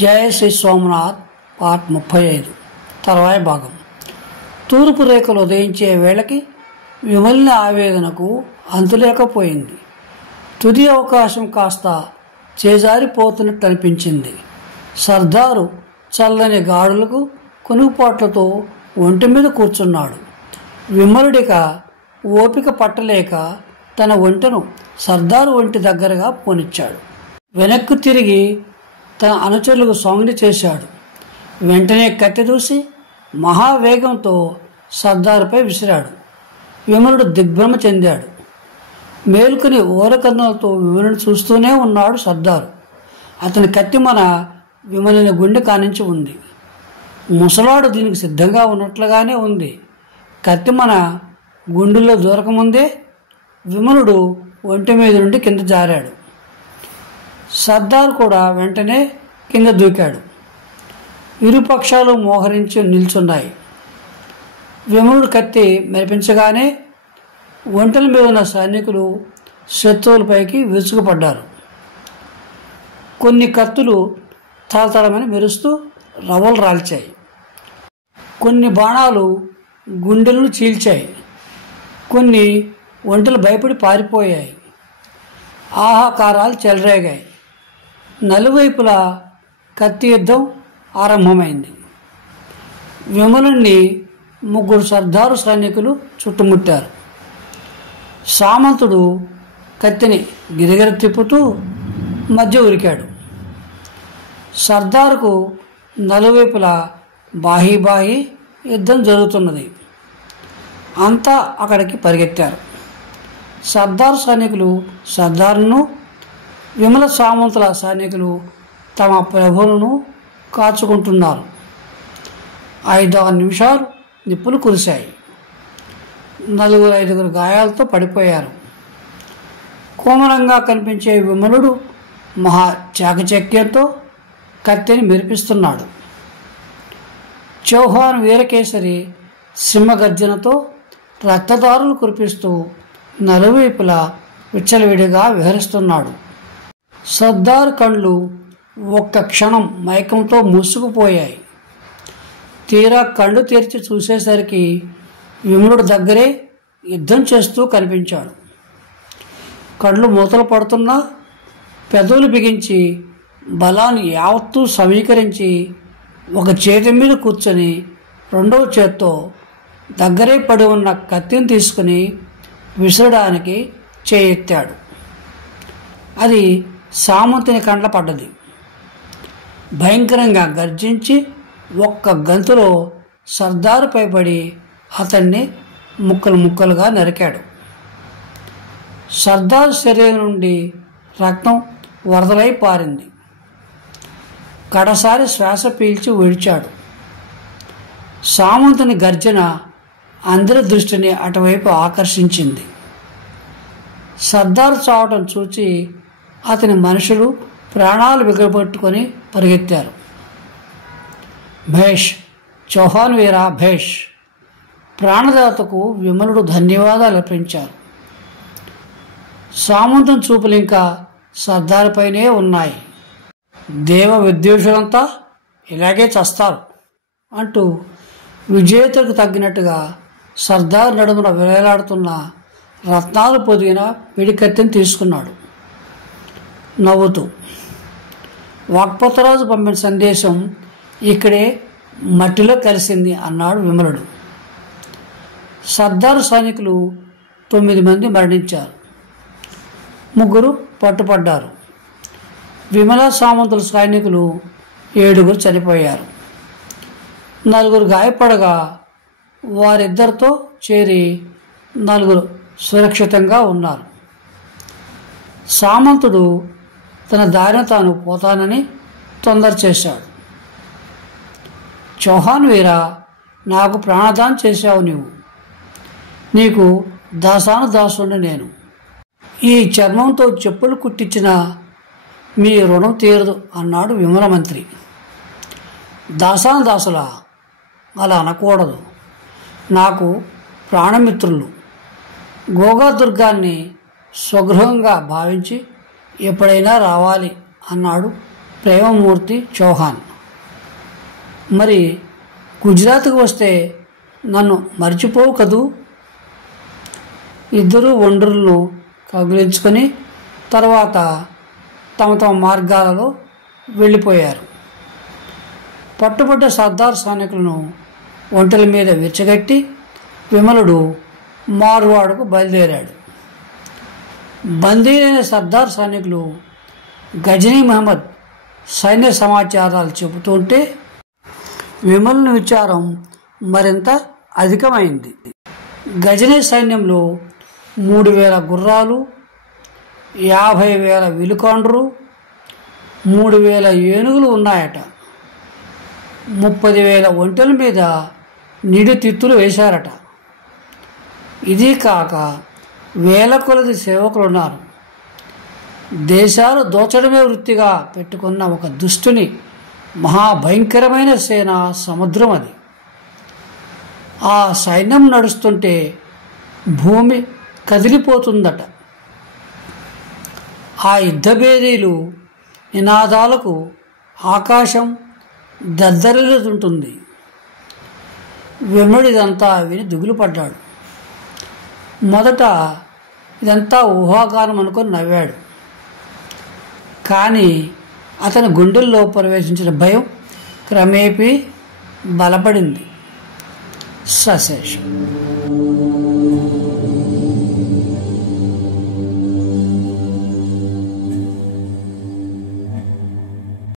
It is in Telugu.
జయ శ్రీ సోమనాథ్ పార్ట్ 35 తర్వాయి భాగం. తూర్పు రేఖలు ఉదయించే వేళకి విమల్ని ఆవేదనకు అంతులేకపోయింది. తుది అవకాశం కాస్త చేజారిపోతున్నట్టు అనిపించింది. సర్దారు చల్లని గాడులకు కొనుగుపాట్లతో ఒంటి మీద కూర్చున్నాడు. విమలుడిక ఓపిక పట్టలేక తన ఒంటెను సర్దారు ఒంటి దగ్గరగా పోనిచ్చాడు. వెనక్కు తిరిగి తన అనుచరులకు సౌండి చేశాడు. వెంటనే కత్తి దూసి మహావేగంతో సర్దారుపై విసిరాడు. విమలుడు దిగ్భ్రమ చెందాడు. మేలుకుని ఓరకన్నులతో విమలుని చూస్తూనే ఉన్నాడు సర్దారు. అతని కత్తి మన విమలిని గుండె కానించి ఉంది. ముసలాడు దీనికి సిద్ధంగా ఉన్నట్లుగానే ఉంది. కత్తి మన గుండెల్లో దూరకముందే విమలుడు ఒంటి మీద నుండి కింద జారాడు. సర్దార్ కూడా వెంటనే కింద దూకాడు. ఇరుపక్షాలు మోహరించి నిల్చున్నాయి. విమలుడు కత్తి మెరిపించగానే ఒంటెల మీద ఉన్న సైనికులు శత్రువులపైకి విరుచుకుపడ్డారు. కొన్ని కత్తులు తలతలమని మెరుస్తూ రవ్వలు రాల్చాయి. కొన్ని బాణాలు గుండెలను చీల్చాయి. కొన్ని ఒంటెలు భయపడి పారిపోయాయి. ఆహాకారాలు చెలరేగాయి. నలువైపులా కత్తి యుద్ధం ఆరంభమైంది. విమలుణ్ణి 3 సర్దారు సైనికులు చుట్టుముట్టారు. సామంతుడు కత్తిని గిరిగిర తిప్పుతూ మధ్య ఉరికాడు. సర్దారుకు నలువైపులా బాహీ యుద్ధం జరుగుతున్నది. అంతా అక్కడికి పరిగెత్తారు. సర్దారు సైనికులు సర్దారును, విమల సామంతుల సైనికులు తమ ప్రభువులను కాచుకుంటున్నారు. 5-6 నిమిషాలు నిప్పులు కురిశాయి. 4-5 గాయాలతో పడిపోయారు. కోమలంగా కనిపించే విమలుడు మహా చాకచక్యంతో కత్తిని మెరిపిస్తున్నాడు. చౌహాన్ వీరకేసరి సింహగర్జనతో రక్తదారులు కురిపిస్తూ నలువైపులా విచ్చలవిడిగా విహరిస్తున్నాడు. సర్దార్ కళ్ళు ఒక్క క్షణం మైకంతో మూసుకుపోయాయి. తీరా కళ్ళు తెరిచి చూసేసరికి విమలుడు దగ్గరే యుద్ధం చేస్తూ కనిపించాడు. కళ్ళు మూతలు పడుతున్నా పెదవులు బిగించి బలాన్ని యావత్తూ సమీకరించి ఒక చేతి మీద కూర్చొని రెండవ చేత్తో దగ్గరే పడి ఉన్న కత్తిని తీసుకుని విసరడానికి చేయెత్తాడు. అది సామంతుని కండ్ల పడ్డది. భయంకరంగా గర్జించి ఒక్క గంతులో సర్దారుపై పడి అతన్ని ముక్కలుగా నరికాడు. సర్దారు శరీరం నుండి రక్తం వరదలై పారింది. కడసారి శ్వాస పీల్చి విడిచాడు. సామంతుని గర్జన అందరి దృష్టిని అటువైపు ఆకర్షించింది. సర్దారు చావటం చూచి అతని మనుషులు ప్రాణాలు బిగబట్టుకొని పరిగెత్తారు. భేష్, చౌహాన్ వీరా భేష్! ప్రాణదాతకు విమలుడు ధన్యవాదాలు అర్పించారు. సామంతం చూపులు ఇంకా సర్దారుపైనే ఉన్నాయి. దేవ విద్వేషులంతా ఇలాగే చస్తారు అంటూ విజేతకు తగ్గినట్టుగా సర్దారు నడుమున వేలాడుతున్న రత్నాలు పొదిగిన పిడికత్తిని తీసుకున్నాడు నవ్వుతూ. వాక్పతరాజు పంపిన సందేశం ఇక్కడే మట్టిలో కలిసింది అన్నాడు విమలుడు. సర్దారు సైనికులు 9 మంది మరణించారు. 3 పట్టుపడ్డారు. విమల సామంతుల సైనికులు 7 చనిపోయారు. 4 గాయపడగా వారిద్దరితో చేరి 4 సురక్షితంగా ఉన్నారు. సామంతుడు తన దారిన తాను పోతానని తొందర చేశాడు. చౌహాన్ వీరా, నాకు ప్రాణదానం చేశావు నీవు. నీకు దాసాను దాసుని నేను. ఈ చర్మంతో చెప్పులు కుట్టించిన మీ రుణం తీరదు అన్నాడు విమల మంత్రి. దాసాను దాసులా? అలా అనకూడదు. నాకు ప్రాణమిత్రులు. గోగాదుర్గాన్ని స్వగృహంగా భావించి ఎప్పుడైనా రావాలి అన్నాడు ప్రేమమూర్తి చౌహాన్. మరి గుజరాత్కు వస్తే నన్ను మర్చిపోవు కదూ. ఇద్దరు ఒండ్రులను కౌగిలించుకొని తర్వాత తమ తమ మార్గాలలో వెళ్ళిపోయారు. పట్టుబడ్డ సర్దార్ సైనికులను ఒంటెల మీద విచ్చగట్టి విమలుడు మార్వాడకు బయలుదేరాడు. బందీలైన సర్దార్ సైనికులు గజనీ మహమ్మద్ సైన్య సమాచారాలు చెబుతుంటే విమలుని విచారం మరింత అధికమైంది. గజనీ సైన్యంలో 3,000 గుర్రాలు, 50,000 విలుకాండ్రు, 3,000 ఏనుగులు ఉన్నాయట. 30,000 ఒంటెల మీద నిడి తిత్తులు వేశారట. ఇది కాక వేల కొలది సేవకులున్నారు. దేశాలు దోచడమే వృత్తిగా పెట్టుకున్న ఒక దుష్టుని మహాభయంకరమైన సేన సముద్రం అది. ఆ సైన్యం నడుస్తుంటే భూమి కదిలిపోతుందట. ఆ యుద్ధభేదీలు నినాదాలకు ఆకాశం దద్దరిల్లుతుంటుంది. విమలుడిదంతా విని దిగులు పడ్డాడు. మొదట ఇదంతా ఊహాగానం అనుకొని నవ్వాడు. కానీ అతని గుండెల్లో ప్రవేశించిన భయం క్రమేపీ బలపడింది. సశేషం.